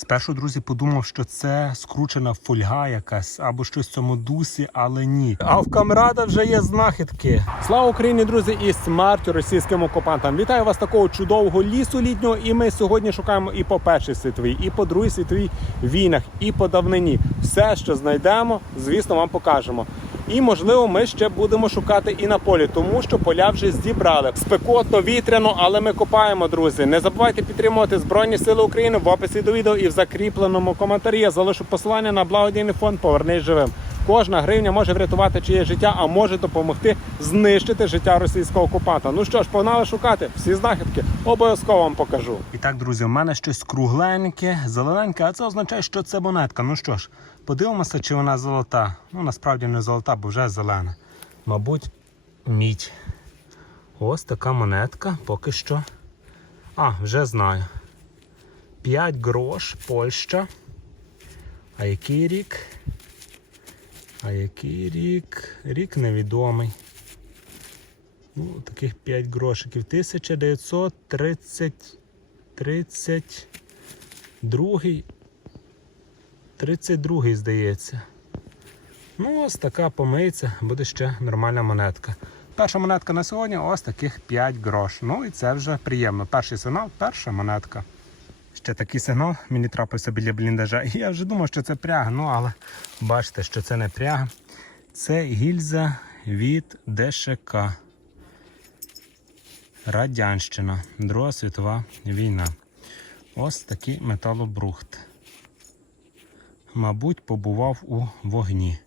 Спершу, друзі, подумав, що це скручена фольга якась або щось в цьому дусі, але ні. А в камрада вже є знахідки. Слава Україні, друзі, і смерть російським окупантам. Вітаю вас такого чудового лісу літнього. І ми сьогодні шукаємо і по першій світовій, і по другій світовій війнах, і по давнині. Все, що знайдемо, звісно, вам покажемо. І можливо, ми ще будемо шукати і на полі, тому що поля вже зібрали. Спекотно, вітряно, але ми копаємо, друзі. Не забувайте підтримувати Збройні Сили України в описі до відео і в закріпленому коментарі. Я залишу посилання на благодійний фонд Повернись живим. Кожна гривня може врятувати чиє життя, а може допомогти знищити життя російського окупанта. Ну що ж, погнали шукати всі знахідки. Обов'язково вам покажу. І так, друзі, у мене щось кругленьке, зелененьке, а це означає, що це монетка. Ну що ж, подивимося, чи вона золота. Ну, насправді не золота, бо вже зелена. Мабуть, мідь. Ось така монетка поки що. А, вже знаю. 5 грош, Польща. А який рік? А який рік? Рік невідомий. Ну, таких 5 грошиків. 1930. 32. 32, здається. Ну, ось така помийця, буде ще нормальна монетка. Перша монетка на сьогодні ось таких 5 грош. Ну і це вже приємно. Перший сигнал, перша монетка. Ще такий сигнал мені трапився біля бліндажа. Я вже думав, що це пряга. Ну, але бачите, що це не пряга. Це гільза від ДШК. Радянщина. Друга світова війна. Ось такий металобрухт. Мабуть, побував у вогні.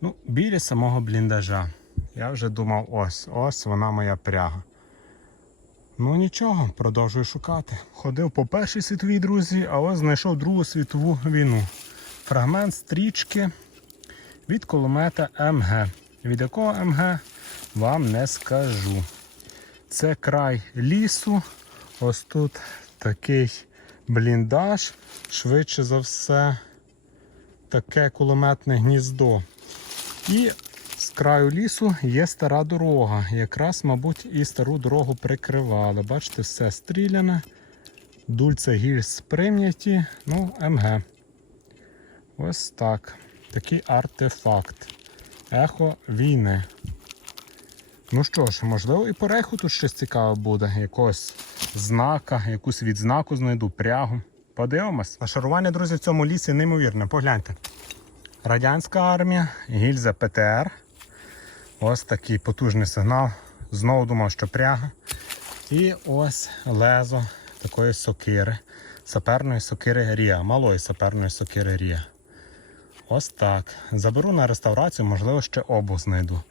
Ну, біля самого бліндажа. Я вже думав, ось, ось вона моя пряга. Ну нічого, продовжую шукати. Ходив по першій світовій друзі, а ось знайшов Другу світову війну. Фрагмент стрічки від кулемета МГ. Від якого МГ вам не скажу. Це край лісу. Ось тут такий бліндаж. Швидше за все, таке кулеметне гніздо. І з краю лісу є стара дорога. Якраз, мабуть, і стару дорогу прикривали. Бачите, все стріляне. Дульце гільз прийняті. Ну, МГ. Ось так. Такий артефакт. Ехо війни. Ну що ж, можливо, і по рейху тут щось цікаве буде. Якогось знака, якусь відзнаку знайду, прягу. Подивимось. Нашарування, друзі, в цьому лісі неймовірне. Погляньте. Радянська армія, гільза ПТР. Ось такий потужний сигнал. Знову думав, що пряга. І ось лезо такої сокири. Саперної сокири Рія. Малої саперної сокири Рія. Ось так. Заберу на реставрацію, можливо, ще обух знайду.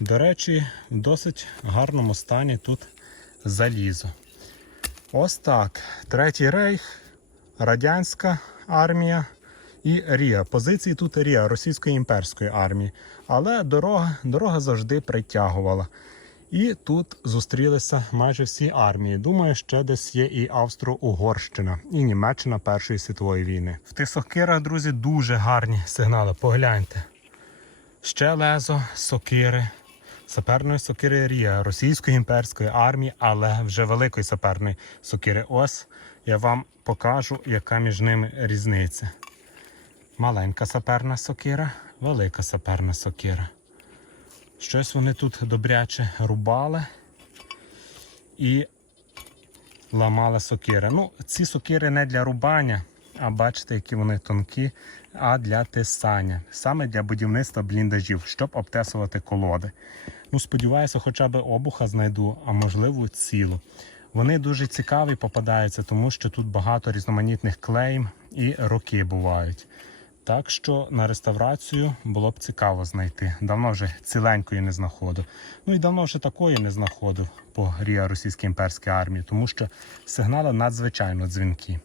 До речі, в досить гарному стані тут залізо. Ось так. Третій рейх, радянська армія і Рія. Позиції тут Рія, російської імперської армії. Але дорога, дорога завжди притягувала. І тут зустрілися майже всі армії. Думаю, ще десь є і Австро-Угорщина, і Німеччина Першої світової війни. В тих сокирах, друзі, дуже гарні сигнали. Погляньте. Ще лезо, сокири, саперної сокири Рія, російської імперської армії, але вже великої саперної сокири. Ось я вам покажу, яка між ними різниця. Маленька саперна сокира, велика саперна сокира. Щось вони тут добряче рубали і ламали сокири. Ну, ці сокири не для рубання, а бачите, які вони тонкі, а для тисання. Саме для будівництва бліндажів, щоб обтесувати колоди. Ну, сподіваюся, хоча б обуха знайду, а можливо цілу. Вони дуже цікаві попадаються, тому що тут багато різноманітних клеїм і роки бувають. Так що на реставрацію було б цікаво знайти. Давно вже ціленької не знаходив. Ну і давно вже такої не знаходив по Рія Російській імперській армії, тому що сигнали надзвичайно дзвінки.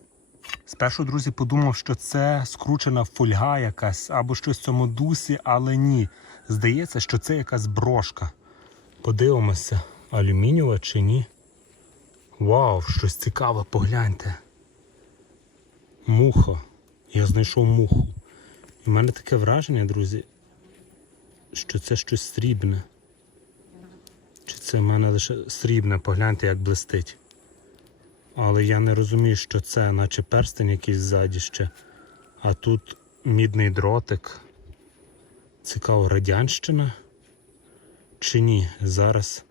Спершу, друзі, подумав, що це скручена фольга якась або щось в цьому дусі, але ні. Здається, що це якась брошка. Подивимося, алюмінієва чи ні. Вау, щось цікаве, погляньте. Муха. Я знайшов муху. І в мене таке враження, друзі, що це щось срібне. Чи це в мене лише срібне, погляньте, як блистить. Але я не розумію, що це, наче перстень якийсь ззаді ще. А тут мідний дротик. Цікаво, радянщина чи ні? Зараз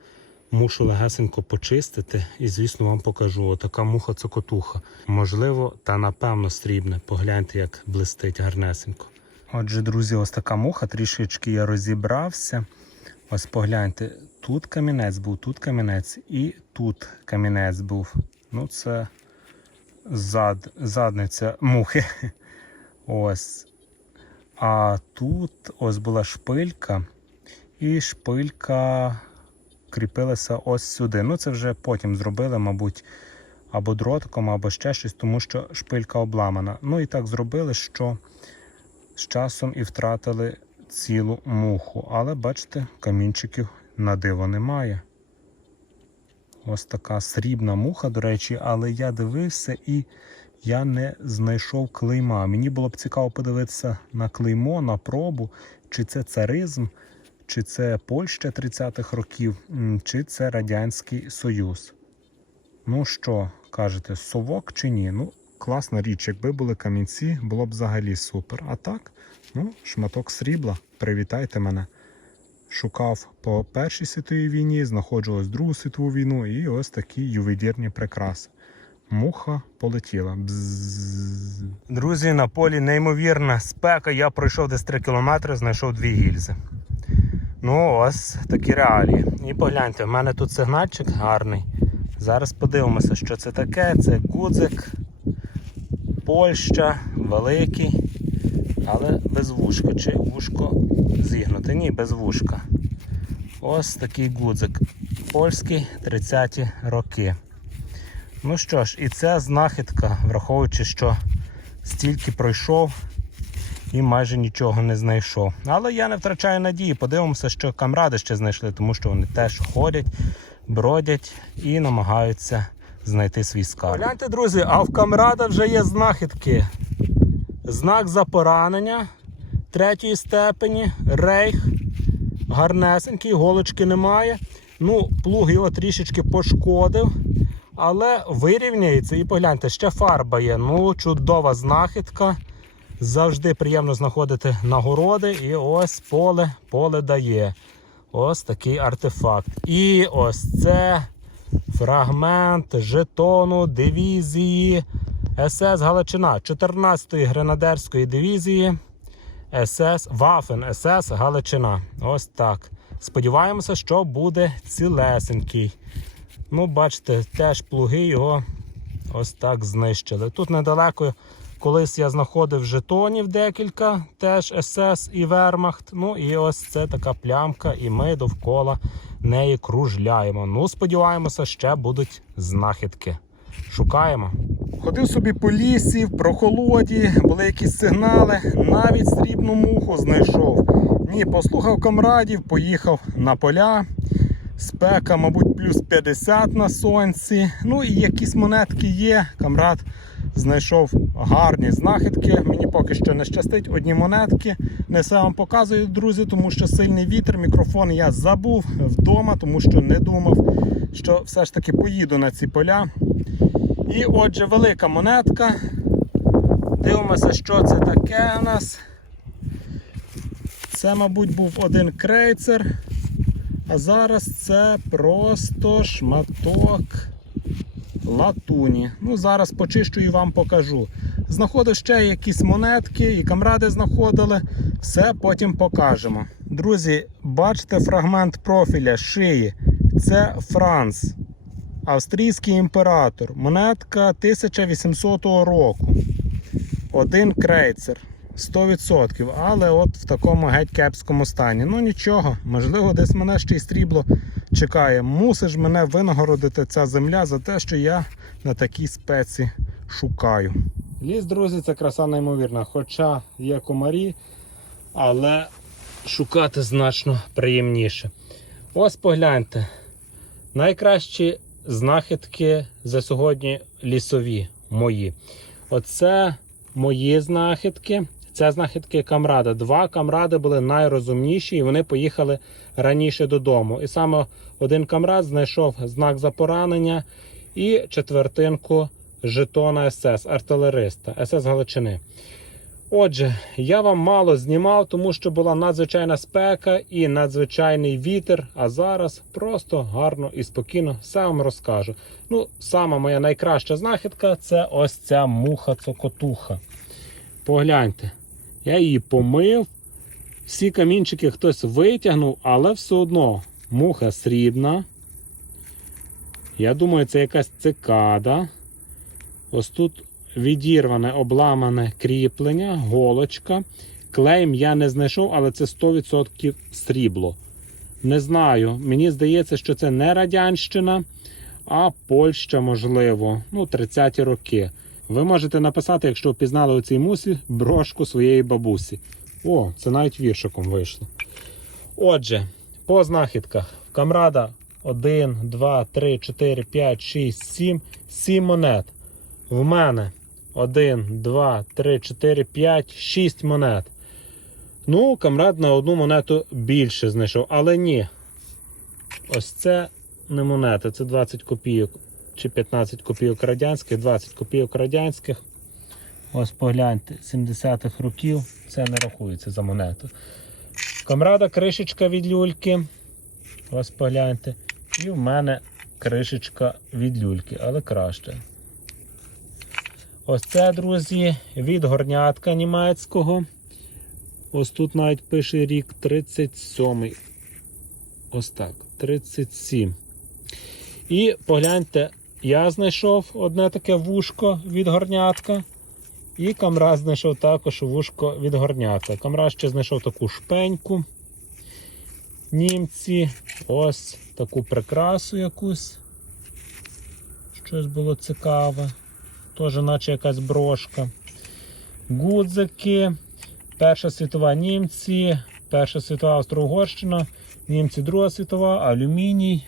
мушу легесенько почистити і, звісно, вам покажу. Отака муха цокотуха. Можливо, та напевно срібне. Погляньте, як блистить гарнесенько. Отже, друзі, ось така муха. Трішечки я розібрався. Ось погляньте, тут камінець був, тут камінець і тут камінець був. Ну, це зад, задниця мухи. Ось. А тут ось була шпилька, і шпилька кріпилася ось сюди. Ну, це вже потім зробили, мабуть, або дротиком, або ще щось, тому що шпилька обламана. Ну і так зробили, що з часом і втратили цілу муху. Але бачите, камінчиків на диво немає. Ось така срібна муха, до речі, але я дивився і я не знайшов клейма. Мені було б цікаво подивитися на клеймо, на пробу, чи це царизм, чи це Польща 30-х років, чи це Радянський Союз. Ну що, кажете, совок чи ні? Ну, класна річ, якби були камінці, було б взагалі супер. А так, ну, шматок срібла. Привітайте мене. Шукав по Першій світовій війні, знаходжу Другу світову війну і ось такі ювелірні прикраси. Муха полетіла. Бззз. Друзі, на полі неймовірна спека. Я пройшов десь 3 кілометри, знайшов дві гільзи. Ну, ось такі реалії. І погляньте, в мене тут сигнальчик гарний. Зараз подивимося, що це таке. Це гудзик, Польща, великий, але без вушка. Чи вушко зігнуте? Ні, без вушка. Ось такий гудзик. Польський 30-ті роки. Ну що ж, і це знахідка, враховуючи, що стільки пройшов і майже нічого не знайшов. Але я не втрачаю надії. Подивимося, що камради ще знайшли, тому що вони теж ходять, бродять і намагаються знайти свій скарб. Гляньте, друзі, а в камрада вже є знахідки. Знак за поранення третьої степені, рейх. Гарнесенький, голочки немає. Ну, плуг його трішечки пошкодив. Але вирівняється і погляньте, ще фарба є. Ну, чудова знахідка. Завжди приємно знаходити нагороди. І ось поле, поле дає. Ось такий артефакт. І ось це фрагмент жетону дивізії СС Галичина 14-ї гренадерської дивізії СС Вафен СС Галичина. Ось так. Сподіваємося, що буде цілесенький. Ну, бачите, теж плуги його ось так знищили. Тут недалеко колись я знаходив жетонів декілька, теж СС і Вермахт. Ну і ось це така плямка, і ми довкола неї кружляємо. Ну, сподіваємося, ще будуть знахідки. Шукаємо. Ходив собі по лісі, в прохолоді, були якісь сигнали, навіть срібну муху знайшов. Ні, послухав камрадів, поїхав на поля. Спека, мабуть, плюс 50 на сонці. Ну і якісь монетки є. Камрад знайшов гарні знахідки. Мені поки що не щастить. Одні монетки. Не все вам показую, друзі, тому що сильний вітер. Мікрофон я забув вдома, тому що не думав, що все ж таки поїду на ці поля. І отже, велика монетка. Дивимося, що це таке у нас. Це, мабуть, був один крейцер. А зараз це просто шматок латуні. Ну, зараз почищу і вам покажу. Знаходив ще якісь монетки, і камради знаходили. Все потім покажемо. Друзі, бачите фрагмент профіля шиї. Це Франц, австрійський імператор. Монетка 1800 року. Один крейцер. 100%, але от в такому геть кепському стані. Ну нічого, можливо, десь мене ще й стрібло чекає. Мусиш мене винагородити ця земля за те, що я на такій спеці шукаю. Ліс, друзі, це краса неймовірна. Хоча є комарі, але шукати значно приємніше. Ось погляньте. Найкращі знахідки за сьогодні лісові мої. Оце мої знахідки. Це знахідки камрада. Два камради були найрозумніші, і вони поїхали раніше додому. І саме один камрад знайшов знак за поранення і четвертинку жетона СС, артилериста, СС Галичини. Отже, я вам мало знімав, тому що була надзвичайна спека і надзвичайний вітер. А зараз просто гарно і спокійно все вам розкажу. Ну, сама моя найкраща знахідка це ось ця муха цокотуха. Погляньте, я її помив. Всі камінчики хтось витягнув, але все одно муха срібна. Я думаю, це якась цикада. Ось тут відірване, обламане кріплення, голочка. Клейм я не знайшов, але це 100% срібло. Не знаю. Мені здається, що це не Радянщина, а Польща, можливо. Ну, 30-ті роки. Ви можете написати, якщо впізнали у цій мусі, брошку своєї бабусі. О, це навіть віршиком вийшло. Отже, по знахідках. Камрада 1, 2, 3, 4, 5, 6, 7, 7 монет. В мене 1, 2, 3, 4, 5, 6 монет. Ну, камрад на одну монету більше знайшов, але ні. Ось це не монета, це 20 копійок чи 15 копійок радянських, 20 копійок радянських. Ось погляньте, 70-х років це не рахується за монету. Камрада кришечка від люльки. Ось погляньте. І в мене кришечка від люльки, але краще. Ось це, друзі, від горнятка німецького. Ось тут навіть пише рік 37. Ось так, 37. І погляньте, я знайшов одне таке вушко від горнятка. І камраз знайшов також вушко від горнятка. Камраз ще знайшов таку шпеньку. Німці. Ось таку прикрасу якусь. Щось було цікаве. Теж наче якась брошка. Гудзики. Перша світова німці, Перша світова Австро-Угорщина, німці Друга світова, алюміній.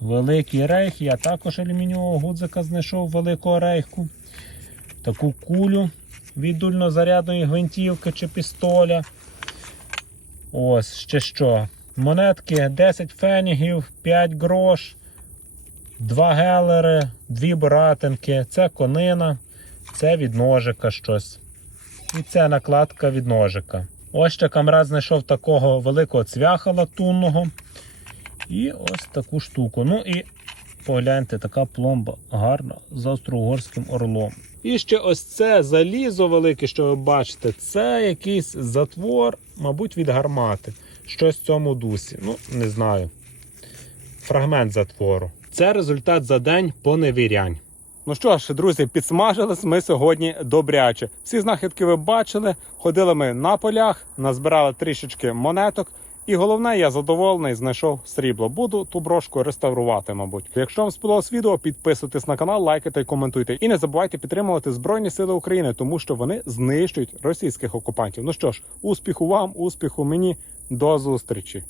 Великий рейх. Я також алюмінієвого гудзика знайшов великого рейху. Таку кулю від дульнозарядної гвинтівки чи пістоля. Ось ще що. Монетки 10 фенігів, 5 грош, 2 гелери, 2 боратинки. Це конина, це від ножика щось. І це накладка від ножика. Ось ще камрад знайшов такого великого цвяха латунного. І ось таку штуку. Ну і погляньте, така пломба гарна з австро-угорським орлом. І ще ось це залізо велике, що ви бачите, це якийсь затвор, мабуть, від гармати. Щось в цьому дусі. Ну, не знаю. Фрагмент затвору. Це результат за день поневірянь. Ну що ж, друзі, підсмажились ми сьогодні добряче. Всі знахідки ви бачили. Ходили ми на полях, назбирали трішечки монеток. І головне, я задоволений, знайшов срібло. Буду ту брошку реставрувати, мабуть. Якщо вам сподобалось відео, підписуйтесь на канал, лайкайте і коментуйте. І не забувайте підтримувати Збройні Сили України, тому що вони знищують російських окупантів. Ну що ж, успіху вам, успіху мені, до зустрічі.